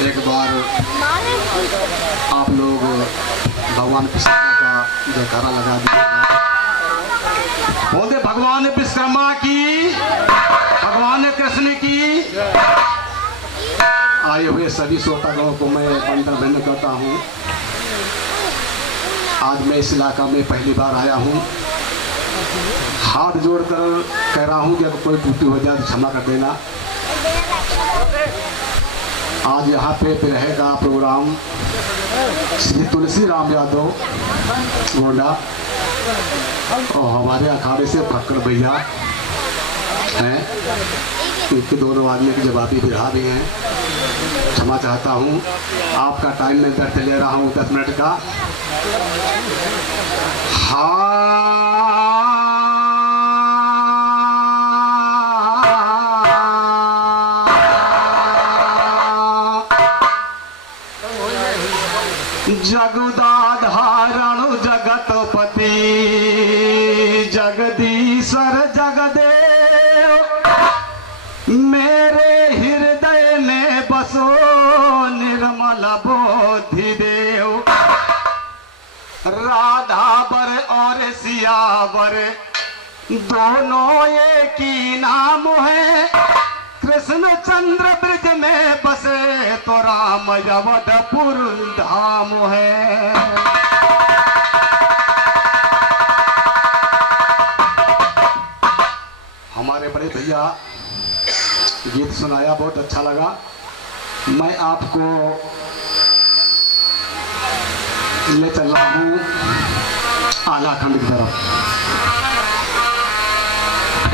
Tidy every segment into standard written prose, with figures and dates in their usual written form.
एक बार आप लोग भगवान विश्वकर्मा का जयकारा लगा दिए। बोलते भगवान विश्वकर्मा की, भगवान कृष्ण की। आए हुए सभी श्रोतागणों को मैं वंदन अभिनंदन करता हूँ। आज मैं इस इलाका में पहली बार आया हूँ। हाथ जोड़कर कह रहा हूँ कि अगर कोई त्रुटि हो जाए तो क्षमा कर देना। आज यहाँ पे रहेगा प्रोग्राम श्री तुलसी राम यादव गोंडा और हमारे अखाड़े से फक्कर भैया हैं। इनके दोनों आदमी की जवाबी बिरहा भी हैं। क्षमा चाहता हूँ, आपका टाइम मैं दर्द ले रहा हूँ 10 मिनट का। जगदाधारण जगतपति जगदीश्वर जगदेव, मेरे हृदय में बसो निर्मल बोधि देव। राधा बर और सियावर दोनों एक ही नाम है। कृष्ण चंद्र ब्रज में बसे तो राम अवधपुर धाम है। हमारे बड़े भैया गीत सुनाया, बहुत अच्छा लगा। मैं आपको ले चल रहा हूँ आलाखंड की तरफ।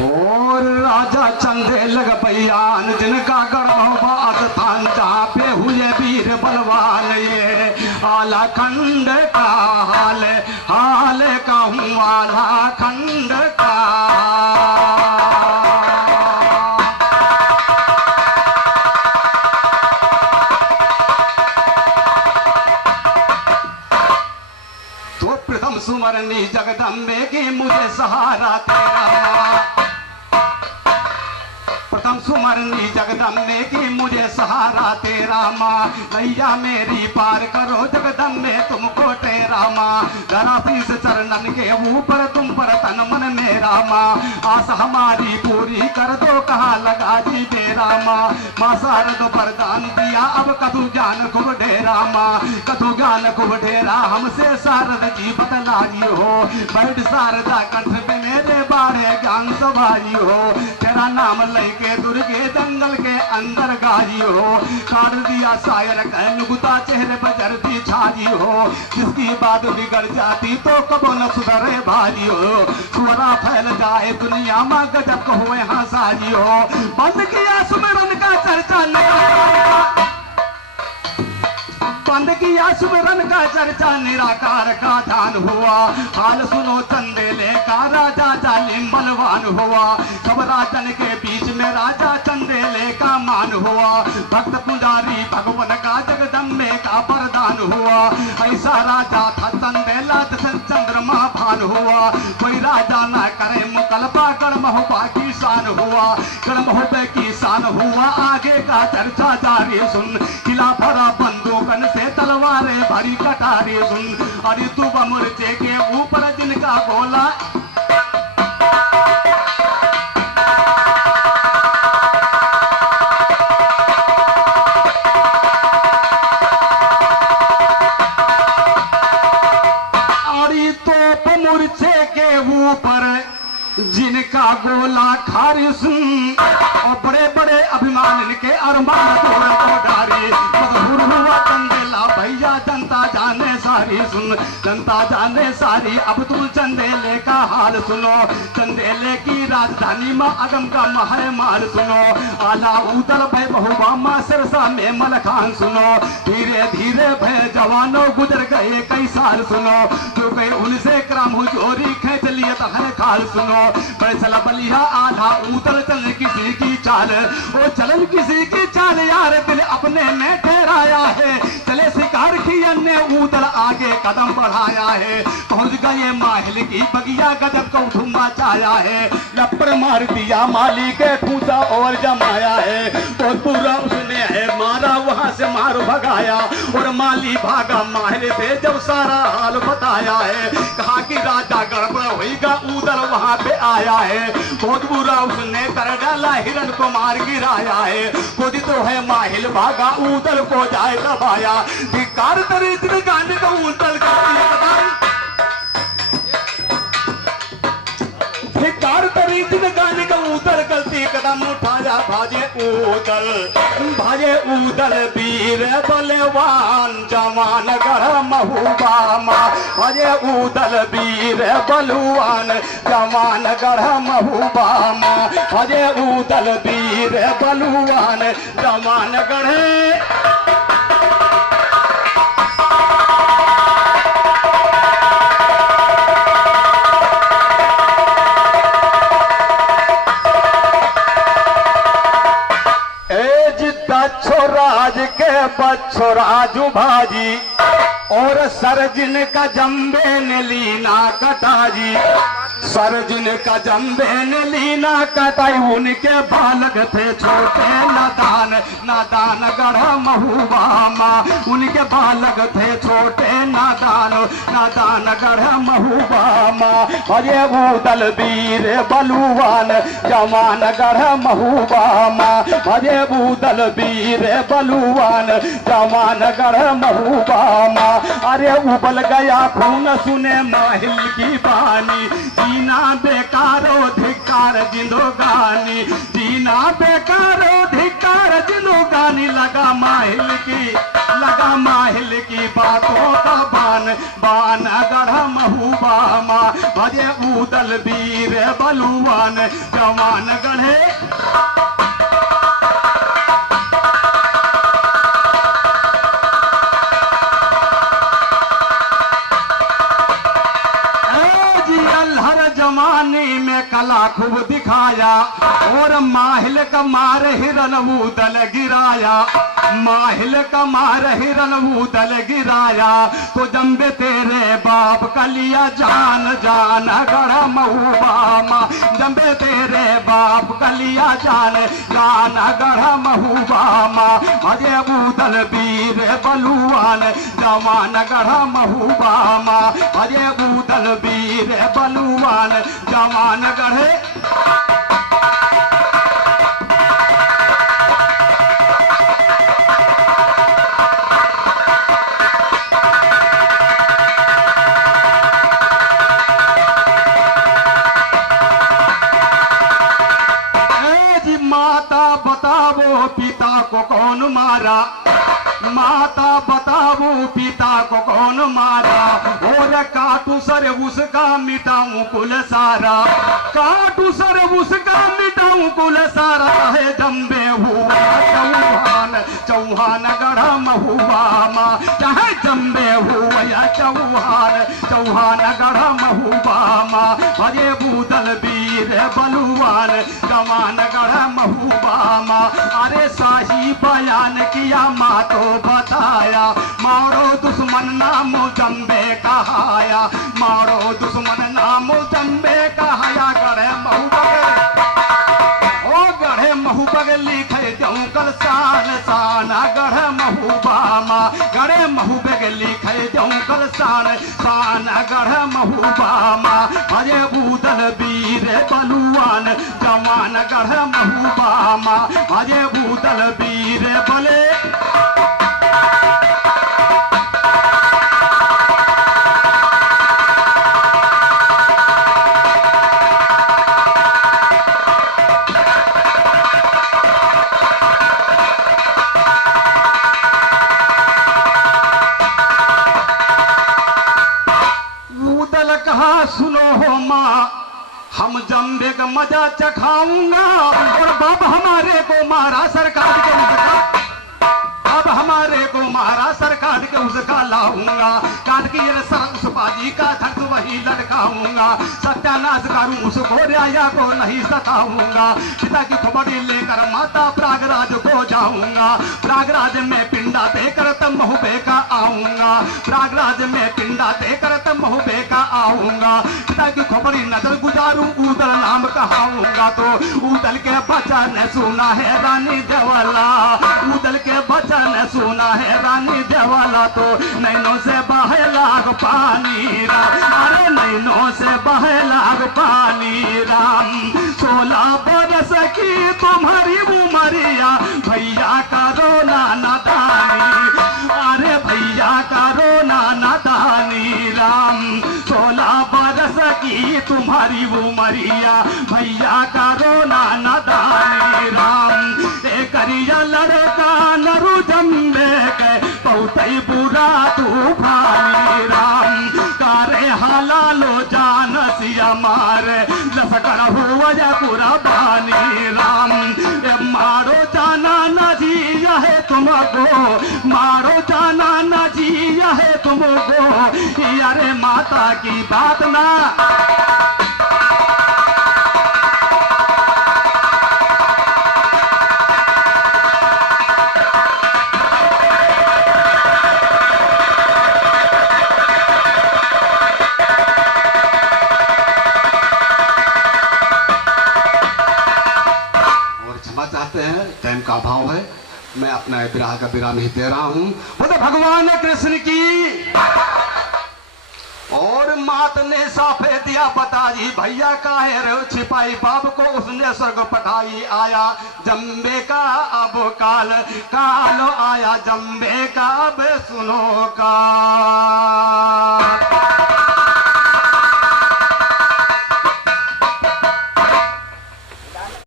और राजा चंदे लग बयान जिनका गर्भवास स्थान जहाँ पे हुए वीर बलवान। ये आलाखंड का हाल कहूँ आलाखंड का। तो प्रथम सुमरनी जगदम्बे की मुझे सहारा तेरा। प्रथम सुमरनी जगदम्बे की मुझे सहारा तेरा। माँ नैया मेरी पार करो जगदम्बे तुमको तेरा। माँ धराती से चरणन के ऊपर तुम पर तन मन मेरा। माँ आस हमारी पूरी कर दो, कहाँ लगा जी मेरा। माँ शारद वरदान दिया, अब कदू ज्ञान खूब ढेरा। माँ कदू ज्ञान खूब ढेरा, हमसे शारद जी बतलाई हो। बैठ शारदा कंठ पे मेरे बारे ज्ञान सभाई हो। तेरा नाम लेके दुर्गे जंगल के अंदर गाई हो। काट दिया शायर नुगुता चेहरे पर जरती छाई हो। जिसकी बात बिगड़ जाती तो कबो न सुधरे भाई हो। सुवरा फैल जाए दुनिया में गजब हुए हंसाई हो। बंद किया सुमरन का चर्चा बंद किया सुमरन का चर्चा, निराकार का ध्यान हुआ। हाल सुनो चंदेले का, राजा जालिम बलवान हुआ। सब राजन के बीच में राजा चंदेले का मान हुआ। भक्त पुजारी भगवान का जगदम्बे का वरदान हुआ। ऐसा राजा था चंदेला चंद्रमा भान हुआ। कोई राजा ना करे मुकलबा, गढ़महुबा की शान हुआ। गढ़महुबे की शान हुआ, आगे का चर्चा जारी सुन। किला भरा बंदूकन से तलवारें भरी कटारी सुन। अरे तू बमुर्चे के ऊपर जिनका गोला, अरे तो बमुर्चे के ऊपर जिनका गोला खारी सुन। और बड़े बड़े अभिमान इनके अरमान को डारी। मशहूर हुआ चंदेला भैया, जनता जाने सारी सुन। जनता जाने सारी, अब तुम चंदेले का हाल सुनो। चंदेले की राजधानी माँ अगम का महल सुनो। आला उदल भय बहुबा माँ सिरसा में मलखान सुनो। धीरे धीरे भय जवानों गुजर गए कई साल सुनो। जो गए उनसे क्रम हुजूरी खेच लिए तो हर खाल सुनो। फैसला बलिया आधा उतर चल किसी की चाल। ओ चलन किसी की चाल यार, दिल अपने में ठहराया है। चले शिकार की अन्य उतर आगे कदम बढ़ाया है। पहुंच गए माहिल की बगिया, गजब को धुम्बा चाया है। लपड़ मार दिया माली के पूछा और जमाया है। तो पूरा उसने है मारा वहाँ वहां से मार भगाया और माली भागा महल से जब सारा हाल बताया है। कहा कि राजा गड़बड़ होगा, उदल वहां पे आया है। बहुत बुरा उसने कर डाला, हिरण को मार गिराया है। खुद तो है माहिल भागा, उदल को जाए दबाया। धिक्कार तरी गाने का उदल का धिक्कार तरी गाने का उदल गलती कदम उठाया। भाजे उदल वीर बलवान जवान गढ़ महुबामा। भाजे उदल वीर बलवान जवान गढ़ महुबामा। भाजे उदल वीर बलवान जवान गढ़। राज के बच्चो राजू भाजी और सरजिन का जम्बे ने लीना कटाजी। सरजिन का जम्बे ने लीना कटाई, उनके बालक थे छोटे नादान नादान गढ़ महुबामा। उनके बालक थे छोटे नादान नादान गढ़ महुबामा। अरे उदल वीर बलवान जवान गढ़ महुबामा। अरे उदल वीर बलवान जवान गढ़ महुबामा। अरे उबल गया खून सुने माहिल की बानी। जीना बेकारो धिक्कार जिंदगानी। जीना बेकारो धिक्कार जिंदगानी। लगा माहिल की बातों का बान बान गढ़ महुबामा। भजे उदल वीर बलवान जवान गढ़े। जमाने में कला खूब दिखाया और माहिल का मार हिरन उदल गिराया। माहिल का मार हिरन उदल गिराया। तो जम्बे तेरे बाप का लिया जान जान गढ़ महुबामा। जम्बे तेरे बाप का लिया जान जान गढ़ महुबामा। भजे उदल वीर बलवान जवान गढ़ महुबामा। भजे उदल वीर बलवान जवान गढ़े। माता बताओ पिता को कौन मारा। माता बताओ पिता को कौन मारा। और काटू सर उसका मिटाऊं कुल सारा। काटू सर उसका मिटाऊं कुल सारा। है जम्बे हुआ चौहान चौहान गढ़ महुबामा। चाहे जम्बे हुआ या चौहान चौहान गढ़ महुबामा। अरे उदल वीर बलवान जवान गढ़ महुबामा। अरे शाही बयान किया मातो बताया। मारो दुश्मन नामो जम्बे कहाया। मारो दुश्मन नामो जम्बे कहाया। गढ़े महूबग लिखे जाऊं कल सान साना गढ़ महुबामा। गढ़े महूबग लिखे जाऊं कल सान साना गढ़ महुबामा। अरे उदल वीर बलवान जवान गढ़ महुबामा। अरे उदल वीर बले। सुनो हो माँ हम जम्बे का मजा चखाऊंगा। और बाप हमारे को मारा सरकार के उसका। अब हमारे को मारा सरकार के उसका लाऊंगा। काट की ये सर उस बाजी का धर्त वही नहीं लटकाऊंगा, सत्यानाश करूं उस गोरिया को नहीं सताऊंगा। पिता की खोपड़ी लेकर माता प्रयागराज को जाऊंगा, प्रयागराज में पिंडा देकर तब महुबे का आऊंगा, प्रयागराज में पिंडा देकर तब महुबे का आऊंगा। पिता की खोपड़ी नजर गुजारूं उदल नाम कहाऊंगा, तो उदल के बचन सुना है रानी देवला, उदल के बचन सुना है रानी देवला, तो नैनों से बहे लाग पानी राम, अरे नैनों से बहे लाग पानी राम। 16 बरस की तुम्हारी उमरिया भैया करो नादानी, अरे भैया करो नादानी राम। 16 बरस की तुम्हारी उमरिया भैया करो नादानी राम। ए करिया लड़का नरु जम्बे के बहुतई बुरा तूफानी राम, कारे हलालो जान सिया मारे लसकर हुआ पूरा बानी राम। ए मारो जाना न जिया है तुमको, मारो जाना न जिया है तुमको, यारे माता की बात ना। चाहते हैं, टाइम का अभाव है, मैं अपना विराह का विराम नहीं दे रहा हूं। बोले भगवान कृष्ण की। और मात ने साफे दिया बताई भैया का है छिपाई, बाप को उसने स्वर्ग पठाई। आया जम्बे का अब काल, काल आया जम्बे का अब सुनो का।